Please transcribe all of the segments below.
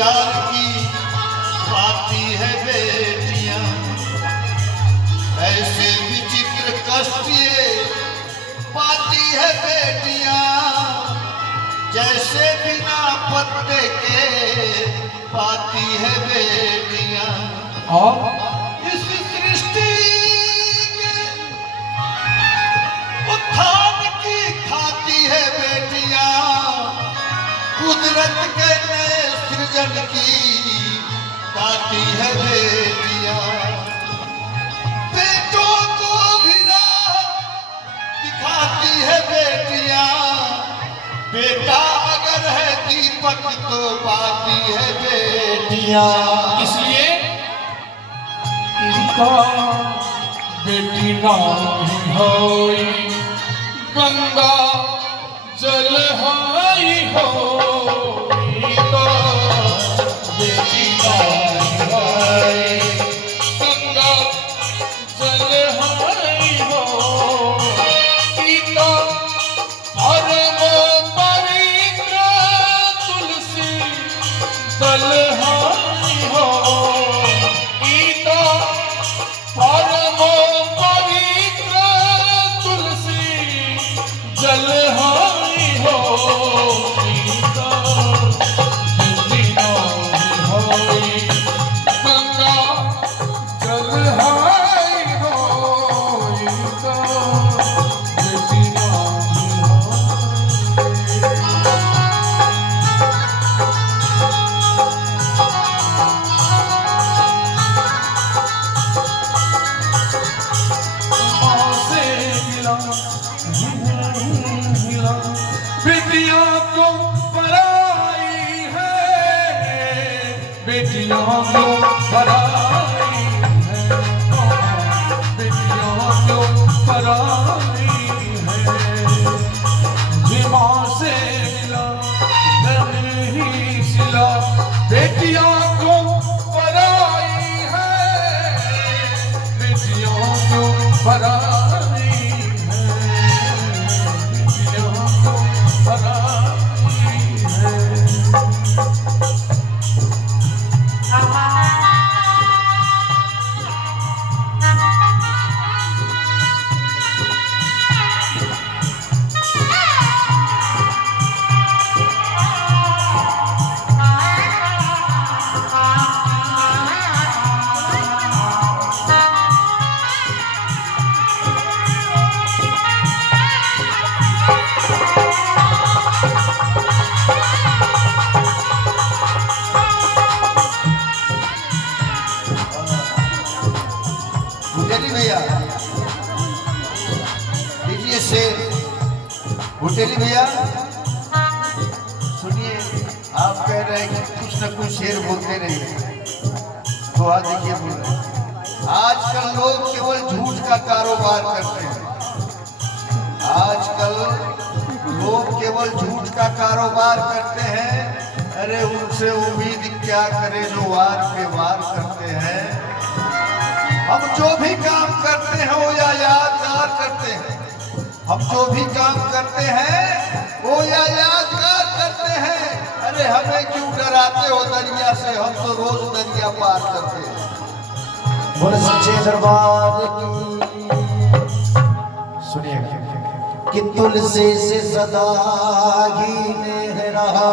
प्यार की पाती है बेटियां, ऐसे विचित्र कष्ट ये पाती है बेटियां, जैसे बिना पत्ते के पाती है बेटियां। इस सृष्टि के उत्थान की खाती है बेटियां, कुदरत के नए सृजन की गाती है बेटियां। बेटों को भी राह दिखाती है बेटियां, बेटा अगर है दीपक तो बाती है बेटियां। इसलिए इनका बेटी नाम होई गंगा जल हाई होई, तो बेटी नाम होई गंगा जल हाई होई, तो परम पवित्र तुलसी दल हाई होई, तो परम पवित्र तुलसी जल हाई होई, तो बेटी नाम होई गंगा जल हाई होई, तो बेटी नाम से मिला मिला बेटियों को पराई है, बेटियों को पराई है, बेटियों को पराई है। जी माँ से मिला नहीं सिला, बेटियों को पराई है, बेटियों को पराई है, बेटियों को पराई है। भुटेली भैया लीजिए शेर। भुटेली भैया सुनिए, आप कह रहे हैं कि कुछ न कुछ शेर बोलते रहिए, तो आज देखिए बोल रहे हैं। आजकल लोग केवल झूठ का कारोबार करते हैं, आजकल लोग केवल झूठ का कारोबार करते हैं। अरे उनसे उम्मीद क्या करें जो वार पे वार करते हैं। हम जो भी काम करते हैं वो या यादगार करते हैं, हम जो भी काम करते हैं वो या यादगार करते हैं। अरे हमें क्यों डराते हो दरिया से, हम तो रोज दरिया पार करते हैं। बोले सच्चे दरबार की। सुनिए कि तुलसी से सदा ही नेह रहा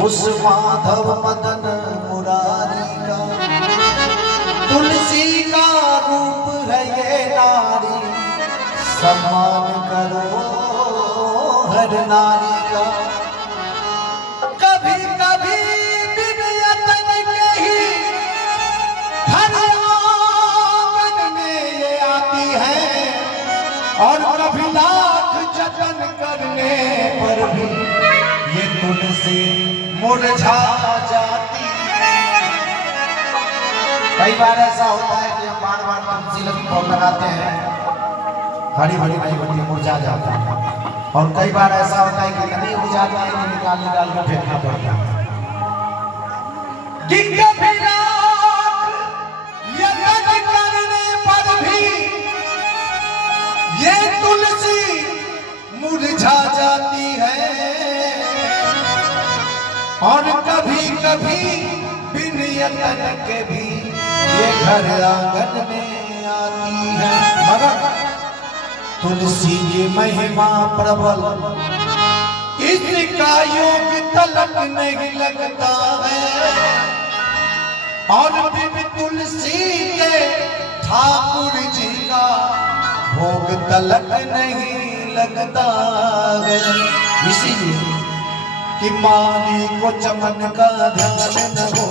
उस माधव मदन मुरारी का, तुलसी का रूप है ये नारी, सम्मान करो हर नारी का। कभी कभी बिन यतन के ही हर आंगन में ये आती है, और कभी लाख जतन करने पर भी ये तुलसी मुरझा जाती है। कई बार ऐसा होता है कि हम बार बार तुलसी लगी फूल लगाते हैं, हरी भरी नहीं होती, मुरझा जाता है। और कई बार ऐसा होता है कि नहीं मुरझाता है, निकाल निकाल कर फेंकना पड़ता है। कि कभी लाख यतन करने पर भी ये तुलसी मुरझा जाती है, और कभी कभी बिन यतन के भी ये घर आंगन में आती है। मगर तुलसी की महिमा प्रबल, इसका योग तलक नहीं लगता है। और बिन तुलसी के ठाकुर जी का भोग तलक नहीं लगता है। इसीलिए कि माली को चमन का ध्यान न हो,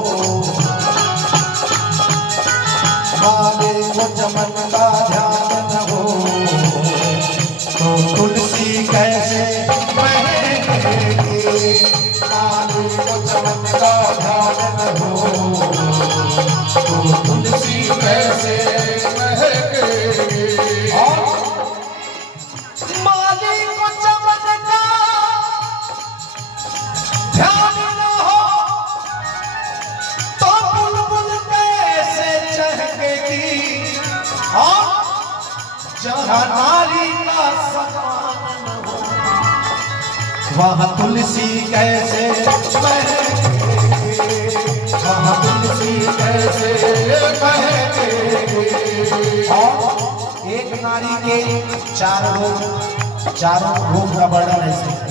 माली को चमन का ध्यान न हो, तो तुलसी कैसे महकेगी। माली को चमन का ध्यान न हो, तो तुलसी कैसे महकेगी। माली को चमन का ध्यान न हो, तो बुलबुल कैसे चहकेगी। और जहाँ नारी का सम्मान न हो, वहाँ तुलसी कैसे महकेगी, वहाँ तुलसी कैसे महकेगी। और एक नारी के चारों रूप का वर्णन ऐसे है।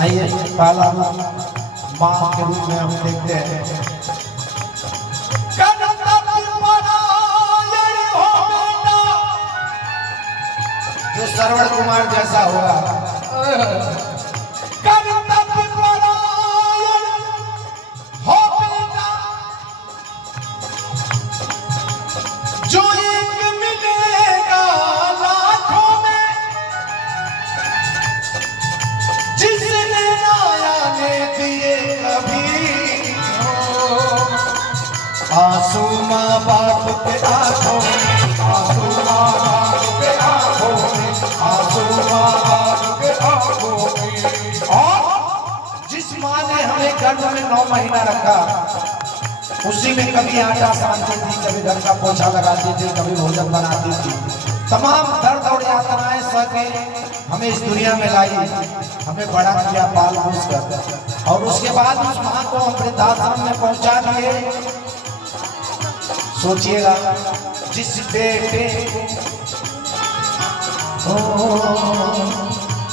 आइए पहला माँ के रूप में हम देखते हैं। जो श्रवण कुमार जैसा होगा, जो एक मिलेगा लाखों में, जिसने नायाने दिए कभी। आंसू माँ बाप के आंखों में, आंसू माँ बाप के आंखों में, आंसू माँ बाप के आंखों में। और जिस माँ ने हमें गर्भ में 9 महीना रखा, उसी में कभी आटा सानती थी, कभी घर का पोछा लगाती थी, कभी भोजन बनाती थी। तमाम दर्द और यातनाएं सह के हमें इस दुनिया में लाई, हमें बड़ा किया पाल पोस कर, और उसके बाद उस माँ को हम वृद्धाश्रम में पहुंचा दिए। सोचिएगा, जिस बेटे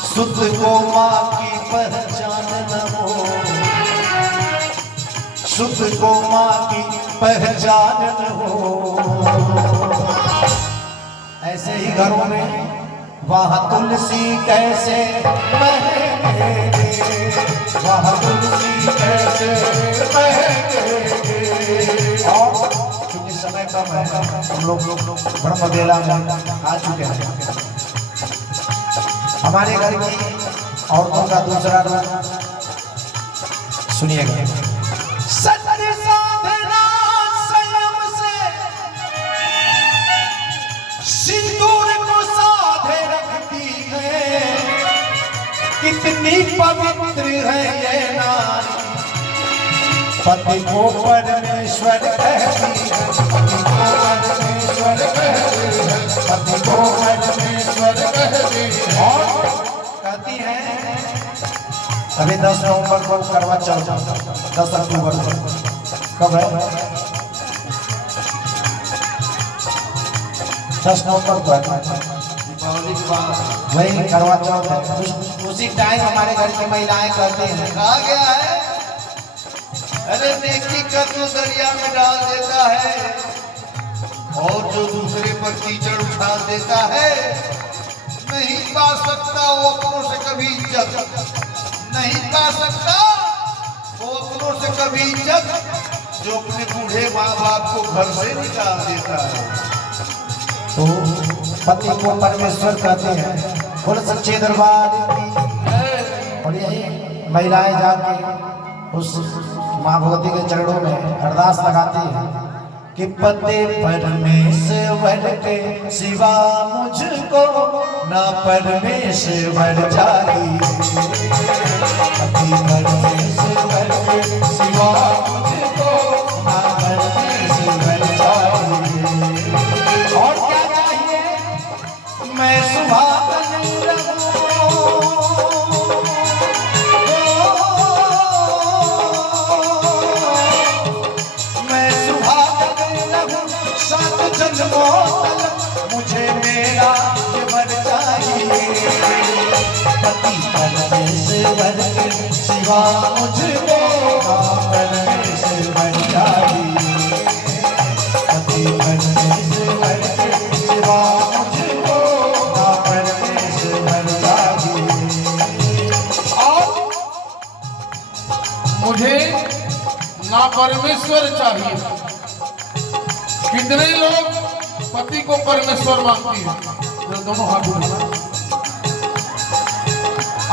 सुध को माँ की पहचान न हो, सुध को माँ की पहचान न हो, ऐसे ही घरों में वहाँ तुलसी कैसे महकेगी, वहाँ तुलसी कैसे महकेगी। और क्योंकि समय कम है, हम लोग ब्रह्म बेला में आ चुके हैं। हमारे घर की औरतों का दूसरा रूप सुनिएगा। सत्य साधना संयम से सिंदूर को साधे रखती है। कितनी पवित्र है ये नारी, पति को परमेश्वर कहती है, पति को परमेश्वर कहती है, पति को परमेश्वर कहती है। और कहती है, अभी 10 नवंबर को करवा चौथ, 10 अक्टूबर को कब है? 10 नवंबर को दीपावली के बाद वही करवा चौथ है। उसी टाइम हमारे घर की महिलाएं कहती हैं, कहा गया है, अरे नेकी का तो दरिया में डाल देता है, और जो दूसरे पर कीचड़ उछाल देता है, नहीं पा सकता वो अपनों से कभी इज्जत, नहीं पा सकता वो अपनों से कभी इज्जत, जो अपने बूढ़े माँ बाप को घर से निकाल देता है। तो पति को परमेश्वर कहते हैं। बोल सच्चे दरबार की। और यही महिलाएं जाके उस माँ भगवती के चरणों में अरदास लगाती है कि पति परमेश्वर के सिवा मुझको ना परमेश्वर चाहिए, पति परमेश्वर के सिवा मुझको ना परमेश्वर चाहिए। और क्या चाहिए? मैं सुहागन रहूं, सिवा मुझको ना परमेश्वर चाहिए। पति परमेश्वर के सिवा मुझको ना परमेश्वर चाहिए। और मुझे ना परमेश्वर चाहिए। कितने लोग पति को परमेश्वर मानती हैं? जो दोनों हाथ उठाना।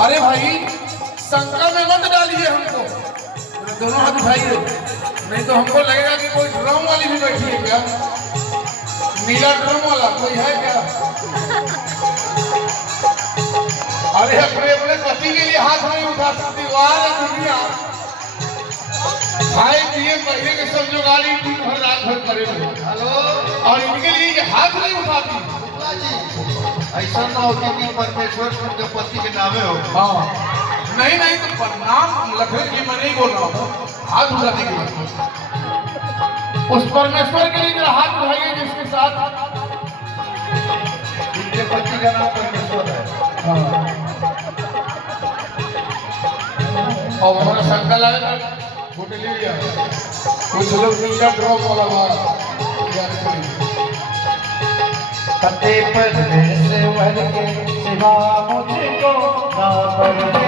अरे भाई शंका में मत डालिए हमको, जो दोनों हाथ उठाइए, नहीं तो हमको लगेगा कि कोई ड्रम वाली भी बैठी है क्या? नीला ड्रम वाला कोई है क्या? अरे अपने अपने पति के लिए हाथ नहीं उठा सकती। वाह दुनिया, खाए पिए पहले के सब जो गाली दिन भर रात भर करे रहे। हेलो और इनके लिए ये हाथ नहीं उठाती। शुक्ला जी, ऐसा ना हो कि परमेश्वर उनके पति के नामे हो। हाँ नहीं नहीं, तो प्रणाम लखन जी, मैं नहीं बोल रहा हूँ हाथ उठाने के लिए। उस परमेश्वर के लिए जो हाथ उठाइए जिसके साथ इनके पति का नाम परमेश्वर है। हाँ। और हमारा संकल आए फोटो ले लिया। कुछ लोग नीला ड्रॉप वाला मारा। पति परमेश्वर के सिवा मुझको ना परमेश्वर